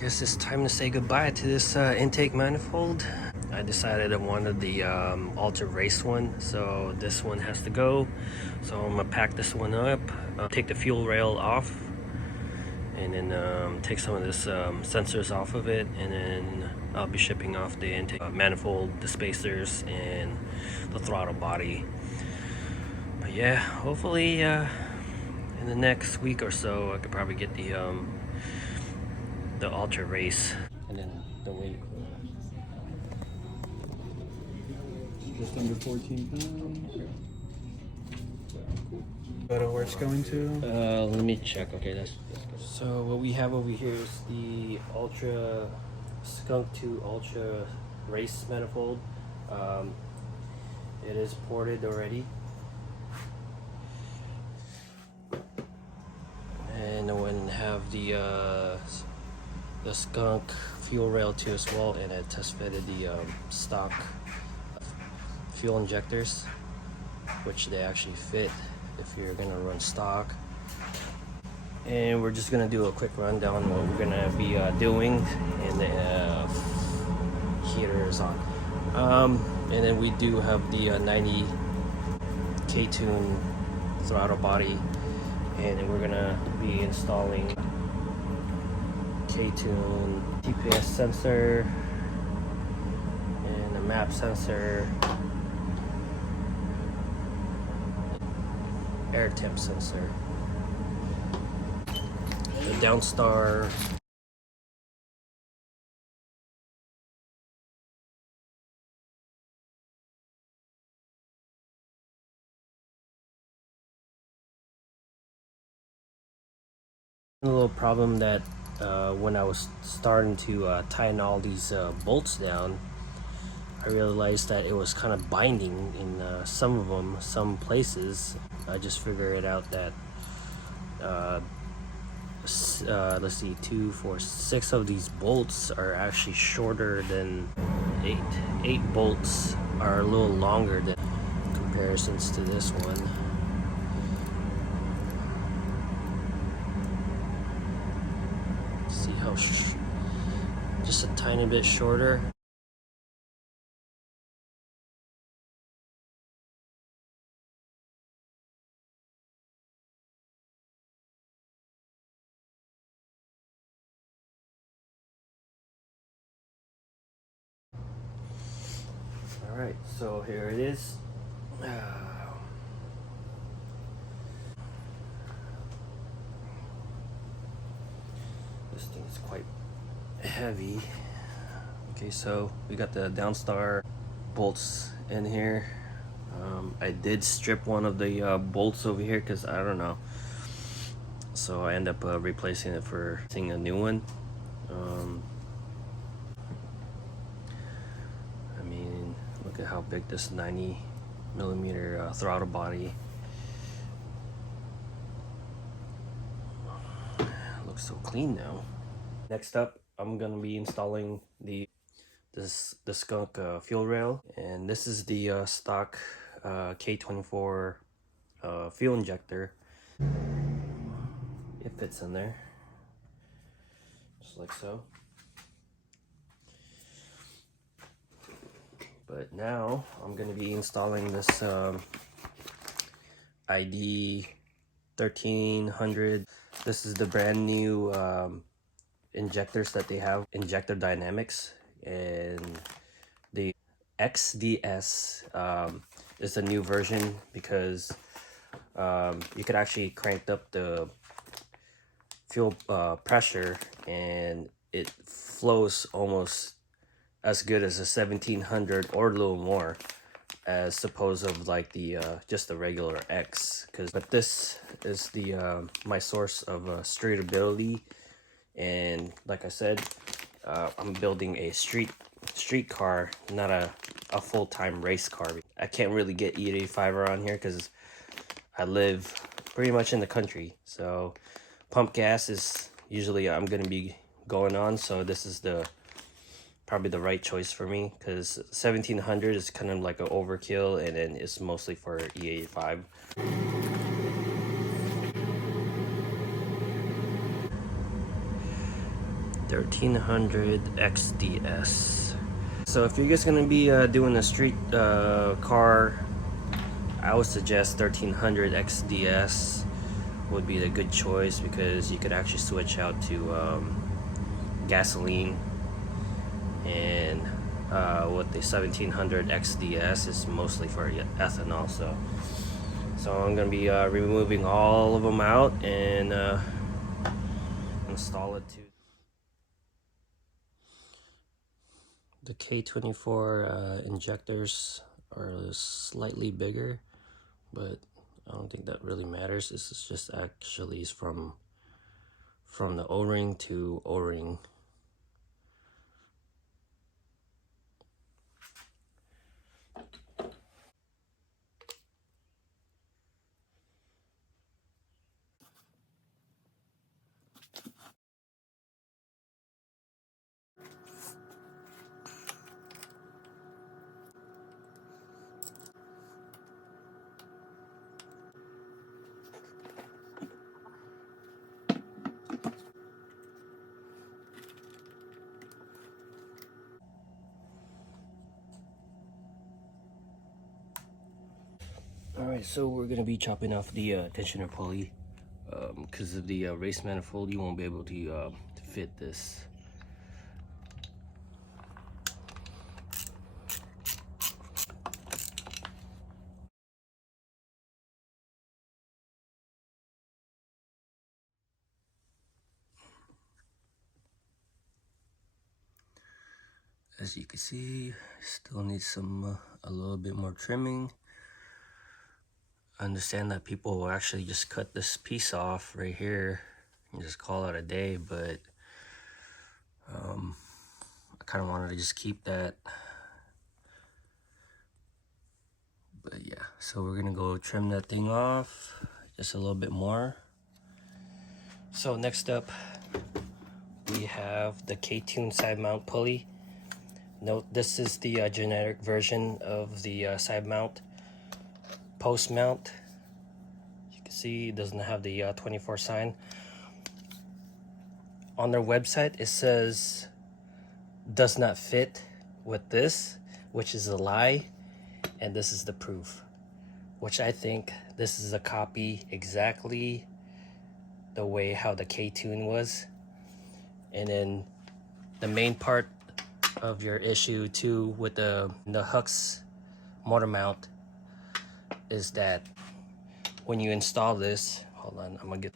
guess it's time to say goodbye to this intake manifold. I decided I wanted the Ultra Race one, so this one has to go. So I'm gonna pack this one up, take the fuel rail off, and then take some of this sensors off of it, and then I'll be shipping off the intake manifold, the spacers, and the throttle body. But yeah, hopefully in the next week or so I could probably get the Ultra Race, and then the weight. Just under 14 pounds. Photo where it's going to? Let me check. Okay, that's good. So what we have over here is the Ultra Skunk 2 Ultra Race manifold. It is ported already, and I went and have the Skunk fuel rail too as well, and I test fitted the stock fuel injectors, which they actually fit if you're gonna run stock. And we're just gonna do a quick rundown on what we're gonna be doing, and the heater is on. And then we do have the 90 K-tune throttle body, and then we're gonna be installing K-tune TPS sensor and a map sensor, air temp sensor, the Downstar a little problem that when I was starting to tighten all these bolts down, I realized that it was kind of binding in some places. I just figured it out that let's see, 2, 4, 6 of these bolts are actually shorter than 8. 8 bolts are a little longer than comparisons to this one. See how just a tiny bit shorter. Alright, so here it is. This thing is quite heavy. Okay, so we got the Downstar bolts in here. I did strip one of the bolts over here because I don't know. So I end up replacing it for seeing a new one. I mean, look at how big this 90mm throttle body looks. So clean now. Next up, I'm gonna be installing the Skunk fuel rail, and this is the stock K24 fuel injector. It fits in there just like so. But now I'm gonna be installing this ID 1300. This is the brand new injectors that they have, Injector Dynamics, and the XDS is a new version because you could actually crank up the fuel pressure and it flows almost as good as a 1700 or a little more, as opposed of like the just the regular X. But this is the my source of streetability, and like I said, I'm building a street car, not a full-time race car. I can't really get E85 around here because I live pretty much in the country, so pump gas is usually I'm gonna be going on, so this is probably the right choice for me, because 1700 is kind of like an overkill, and then it's mostly for E85. 1300 XDS. So if you're just gonna be doing a street car, I would suggest 1300 XDS would be the good choice, because you could actually switch out to gasoline, and with the 1700 XDS is mostly for ethanol. So I'm gonna be removing all of them out and install it to the K24 injectors. Are slightly bigger, but I don't think that really matters. This is just actually from the O-ring to O-ring. Alright, so we're gonna be chopping off the tensioner pulley. Because of the race manifold, you won't be able to fit this. As you can see, still needs some a little bit more trimming. I understand that people will actually just cut this piece off right here and just call it a day, but I kind of wanted to just keep that. But yeah, so we're gonna go trim that thing off just a little bit more. So next up, we have the K-Tune side mount pulley. Note, this is the generic version of the side mount. Post mount, you can see it doesn't have the 24 sign. On their website, it says does not fit with this, which is a lie, and this is the proof, which I think this is a copy exactly the way how the K-Tune was. And then the main part of your issue too with the Hux motor mount is that when you install this, hold on, I'm gonna get,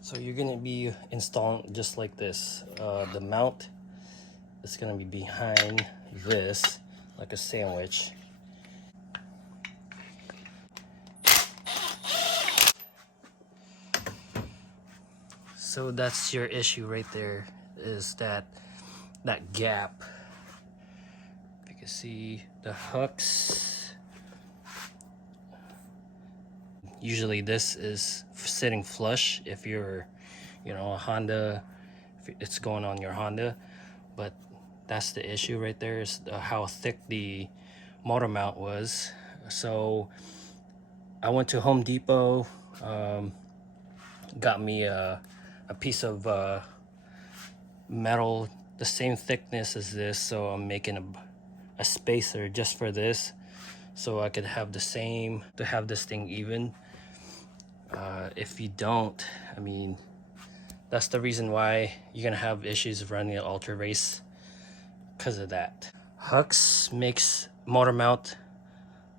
so you're gonna be installing just like this. The mount is gonna be behind this like a sandwich. So that's your issue right there, is that gap. You can see the hooks. Usually this is sitting flush if you're, you know, a Honda, if it's going on your Honda, but that's the issue right there, is how thick the motor mount was. So I went to Home Depot, got me a piece of metal the same thickness as this, so I'm making a spacer just for this, so I could have the same, to have this thing even. If you don't, I mean, that's the reason why you're gonna have issues running an ultra race, because of that. Hux makes motor mount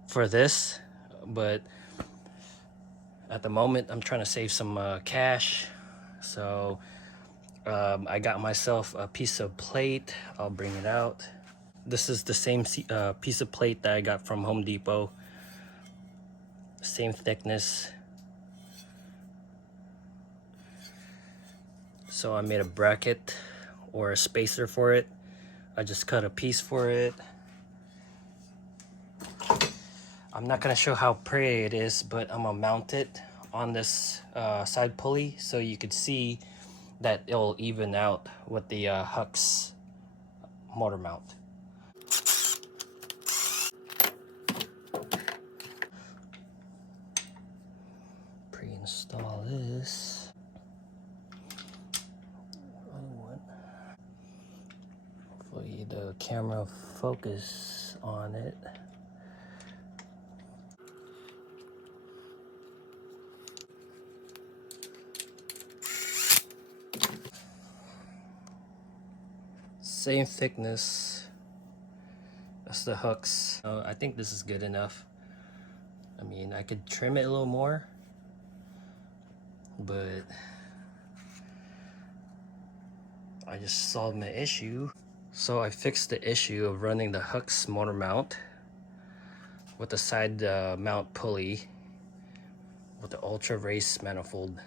for this, but at the moment I'm trying to save some cash, so I got myself a piece of plate. I'll bring it out. This is the same piece of plate that I got from Home Depot, same thickness. So I made a bracket or a spacer for it. I just cut a piece for it. I'm not gonna show how pretty it is, but I'm gonna mount it on this side pulley so you could see that it'll even out with the Hux motor mount. Pre-install this. the camera focus on it. Same thickness as the hooks. I think this is good enough. I mean, I could trim it a little more, but I just solved my issue. So I fixed the issue of running the hooks motor mount with the side mount pulley with the ultra race manifold.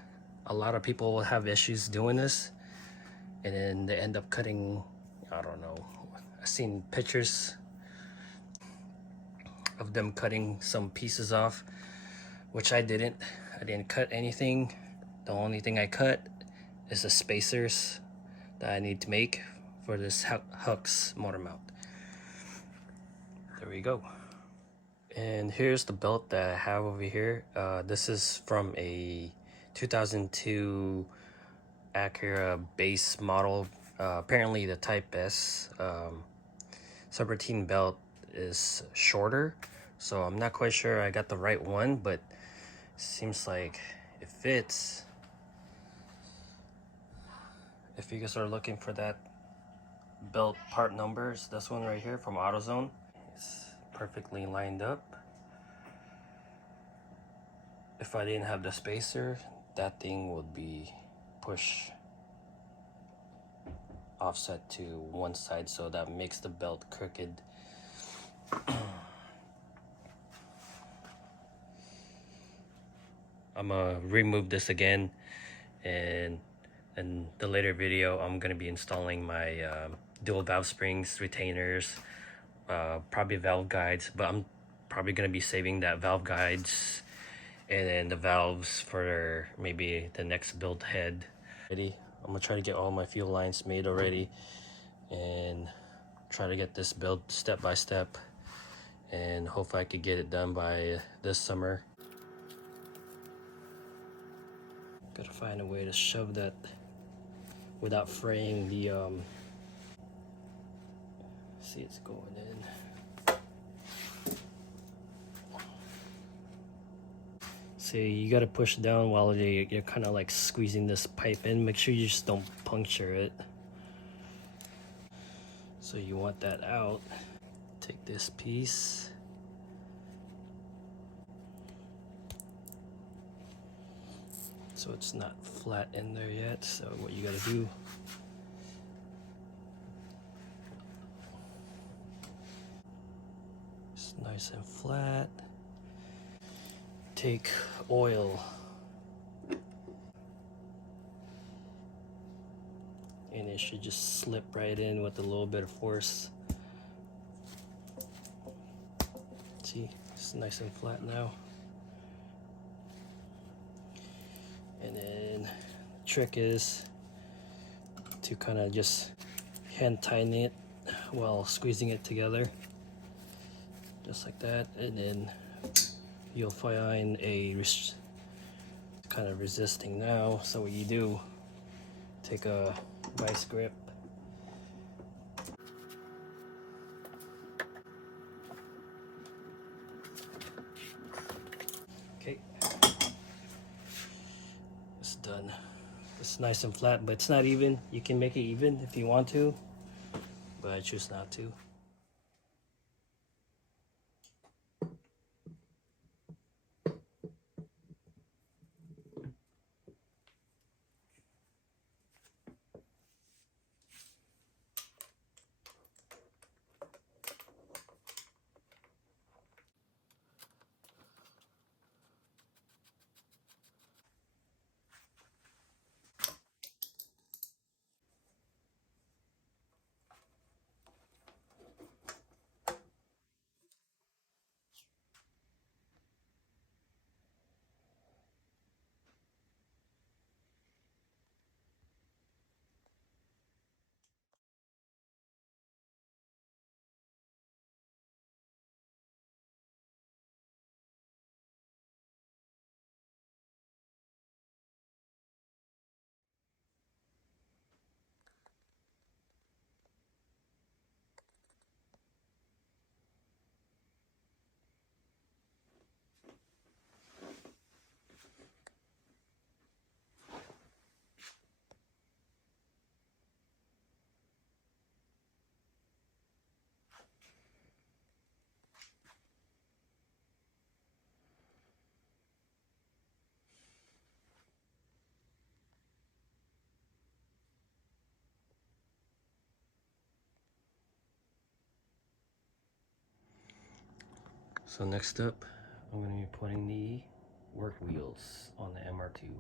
A lot of people will have issues doing this, and then they end up cutting, I don't know, I've seen pictures of them cutting some pieces off, which I didn't cut anything. The only thing I cut is the spacers that I need to make for this hooks motor mount. There we go. And here's the belt that I have over here. This is from a 2002 Acura base model. Apparently the Type S serpentine belt is shorter, so I'm not quite sure I got the right one, but it seems like it fits. If you guys are looking for that belt part numbers, this one right here from AutoZone, it's perfectly lined up. If I didn't have the spacer, that thing would be pushed offset to one side, so that makes the belt crooked. I'm gonna remove this again, and in the later video I'm gonna be installing my dual valve springs, retainers, probably valve guides, but I'm probably gonna be saving that valve guides and then the valves for maybe the next build head. I'm gonna try to get all my fuel lines made already and try to get this build step by step, and hopefully I could get it done by this summer. Gotta find a way to shove that without fraying the see, it's going in. See, you gotta push down while you're kind of like squeezing this pipe in. Make sure you just don't puncture it. So you want that out. Take this piece. So it's not flat in there yet. So what you gotta do, it's nice and flat. Take oil and it should just slip right in with a little bit of force. See, it's nice and flat now. And then the trick is to kind of just hand tighten it while squeezing it together, just like that. And then you'll find a kind of resisting now. So what you do, take a vice grip, okay, it's done. It's nice and flat, but it's not even. You can make it even if you want to, but I choose not to. So next up, I'm going to be putting the work wheels on the MR2.